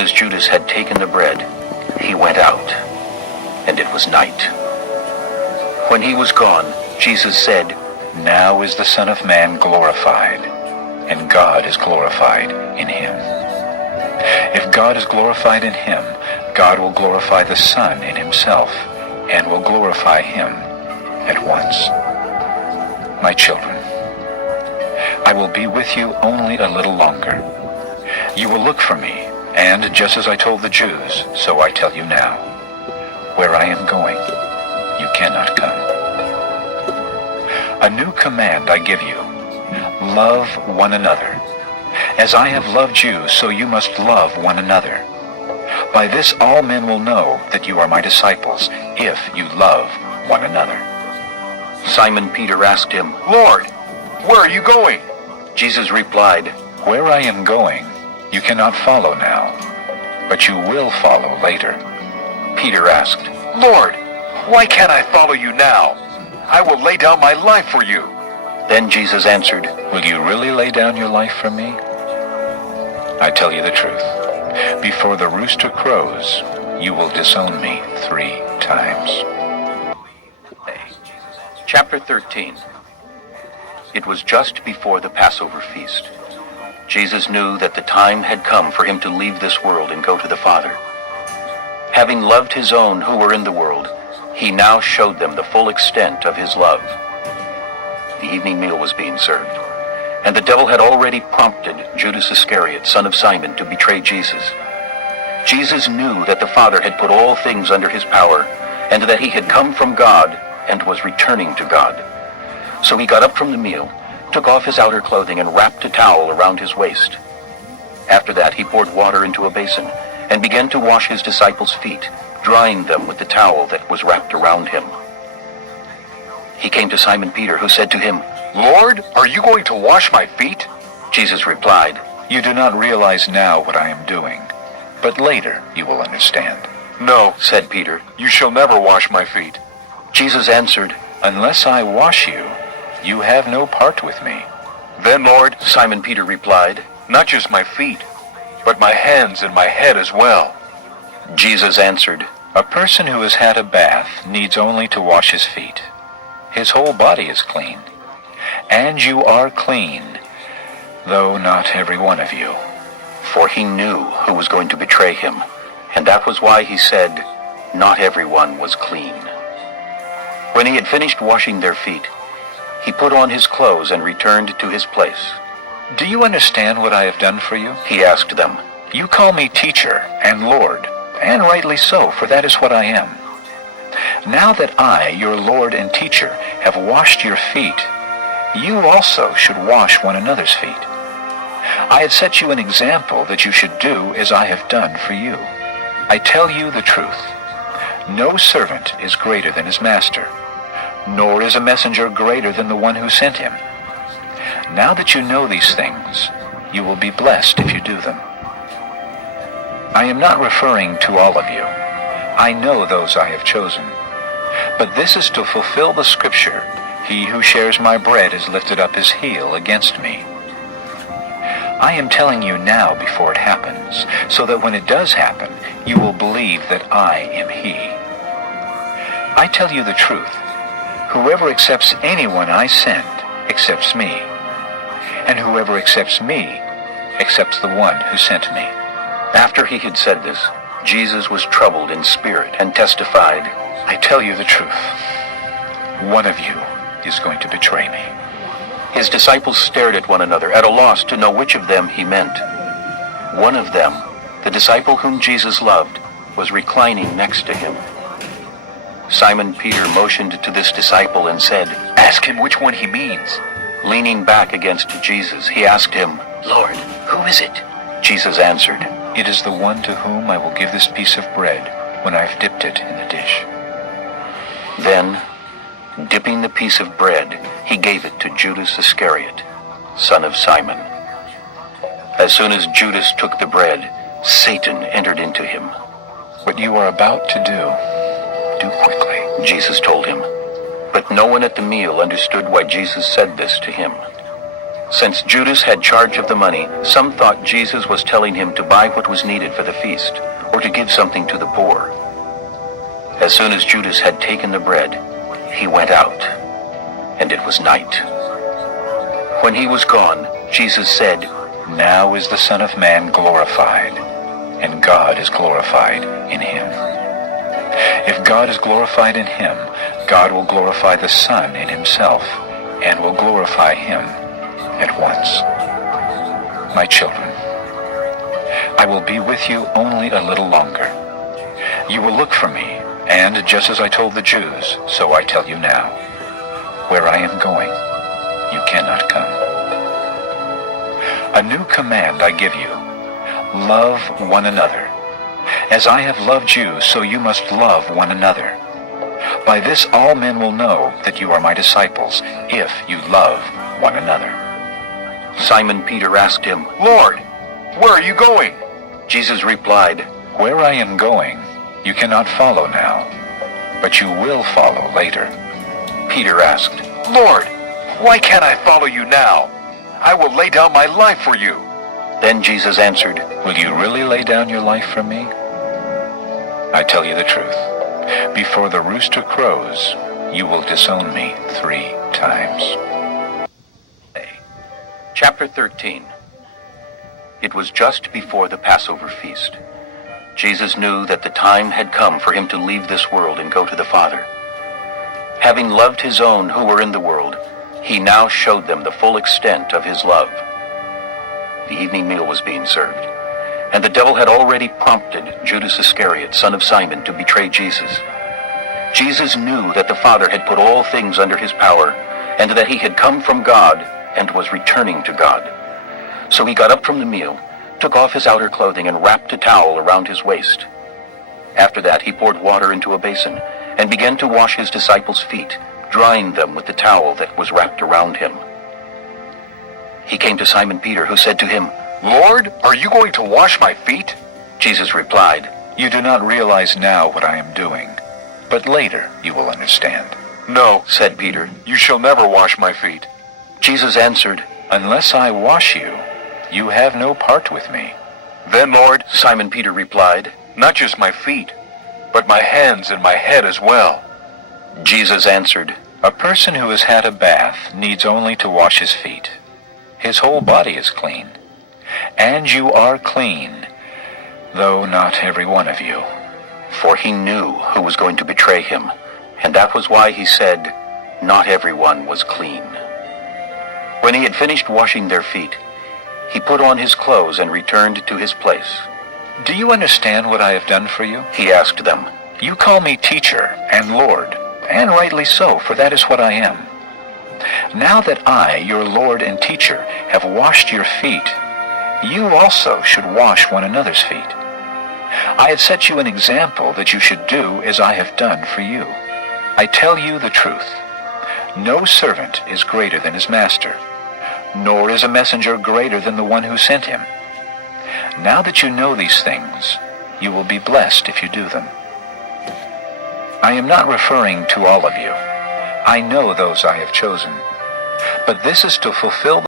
As Judas had taken the bread, he went out, and it was night. When he was gone, Jesus said, "Now is the Son of Man glorified, and God is glorified in him. If God is glorified in him, God will glorify the Son in himself, and will glorify him at once. My children, I will be with you only a little longer. You will look for me, and just as I told the Jews, so I tell you now. Where I am going, you cannot come. A new command I give you. Love one another. As I have loved you, so you must love one another. By this all men will know that you are my disciples, if you love one another." Simon Peter asked him, "Lord, where are you going?" Jesus replied, "Where I am going, you cannot follow now, but you will follow later." Peter asked, "Lord, why can't I follow you now? I will lay down my life for you." Then Jesus answered, "Will you really lay down your life for me? I tell you the truth. Before the rooster crows, you will disown me 3 times. Chapter 13. It was just before the Passover feast. Jesus knew that the time had come for him to leave this world and go to the Father. Having loved his own who were in the world, he now showed them the full extent of his love. The evening meal was being served, and the devil had already prompted Judas Iscariot, son of Simon, to betray Jesus. Jesus knew that the Father had put all things under his power, and that he had come from God and was returning to God. So he got up from the meal, took off his outer clothing, and wrapped a towel around his waist. After that he poured water into a basin, and began to wash his disciples' feet, drying them with the towel that was wrapped around him. He came to Simon Peter, who said to him, "Lord, are you going to wash my feet?" Jesus replied, "You do not realize now what I am doing, but later you will understand." "No," said Peter, "you shall never wash my feet." Jesus answered, "Unless I wash you, you have no part with me." "Then, Lord," Simon Peter replied, "not just my feet, but my hands and my head as well." Jesus answered, "A person who has had a bath needs only to wash his feet. His whole body is clean. And you are clean, though not every one of you." For he knew who was going to betray him, and that was why he said, "Not everyone was clean." When he had finished washing their feet, he put on his clothes and returned to his place. "Do you understand what I have done for you?" he asked them. "You call me teacher and Lord, and rightly so, for that is what I am. Now that I, your Lord and teacher, have washed your feet, you also should wash one another's feet. I have set you an example that you should do as I have done for you. I tell you the truth. No servant is greater than his master, nor is a messenger greater than the one who sent him. Now that you know these things, you will be blessed if you do them. I am not referring to all of you. I know those I have chosen. But this is to fulfill the scripture, 'He who shares my bread has lifted up his heel against me.' I am telling you now before it happens, so that when it does happen, you will believe that I am he. I tell you the truth. Whoever accepts anyone I send accepts me, and whoever accepts me accepts the one who sent me." After he had said this, Jesus was troubled in spirit and testified, "I tell you the truth. One of you is going to betray me." His disciples stared at one another, at a loss to know which of them he meant. One of them, the disciple whom Jesus loved, was reclining next to him. Simon Peter motioned to this disciple and said, "Ask him which one he means." Leaning back against Jesus, he asked him, "Lord, who is it?" Jesus answered, "It is the one to whom I will give this piece of bread when I've dipped it in the dish." Then, dipping the piece of bread, he gave it to Judas Iscariot, son of Simon. As soon as Judas took the bread, Satan entered into him. "What you are about to do quickly," Jesus told him. But no one at the meal understood why Jesus said this to him. Since Judas had charge of the money, some thought Jesus was telling him to buy what was needed for the feast, or to give something to the poor. As soon as Judas had taken the bread, he went out, and it was night. When he was gone, Jesus said, "Now is the Son of Man glorified, and God is glorified in him. If God is glorified in him, God will glorify the Son in himself, and will glorify him at once. My children, I will be with you only a little longer. You will look for me, and just as I told the Jews, so I tell you now. Where I am going, you cannot come. A new command I give you. Love one another. As I have loved you, so you must love one another. By this all men will know that you are my disciples, if you love one another." Simon Peter asked him, "Lord, where are you going?" Jesus replied, "Where I am going, you cannot follow now, but you will follow later." Peter asked, "Lord, why can't I follow you now? I will lay down my life for you." Then Jesus answered, "Will you really lay down your life for me? I tell you the truth. Before the rooster crows, you will disown me 3 times. Chapter 13. It was just before the Passover feast. Jesus knew that the time had come for him to leave this world and go to the Father. Having loved his own who were in the world, he now showed them the full extent of his love. The evening meal was being served, and the devil had already prompted Judas Iscariot, son of Simon, to betray Jesus. Jesus knew that the Father had put all things under his power, and that he had come from God and was returning to God. So he got up from the meal, took off his outer clothing, and wrapped a towel around his waist. After that he poured water into a basin, and began to wash his disciples' feet, drying them with the towel that was wrapped around him. He came to Simon Peter, who said to him, "Lord, are you going to wash my feet?" Jesus replied, You do not realize now what I am doing, but later you will understand." "No," said Peter. "You shall never wash my feet." Jesus answered, "Unless I wash you, you have no part with me." "Then, Lord, Simon Peter replied, not just my feet, but my hands and my head as well." Jesus answered, A person who has had a bath needs only to wash his feet. His whole body is clean. And you are clean, though not every one of you. for he knew who was going to betray him, and that was why he said, not everyone was clean. When he had finished washing their feet, he put on his clothes and returned to his place. Do you understand what I have done for you? He asked them. You call me teacher and Lord, and rightly so, for that is what I am. Now that I, your Lord and teacher, have washed your feet, you also should wash one another's feet. I have set you an example that you should do as I have done for you. I tell you the truth. No servant is greater than his master, nor is a messenger greater than the one who sent him. Now that you know these things, you will be blessed if you do them. I am not referring to all of you. I know those I have chosen. But this is to fulfill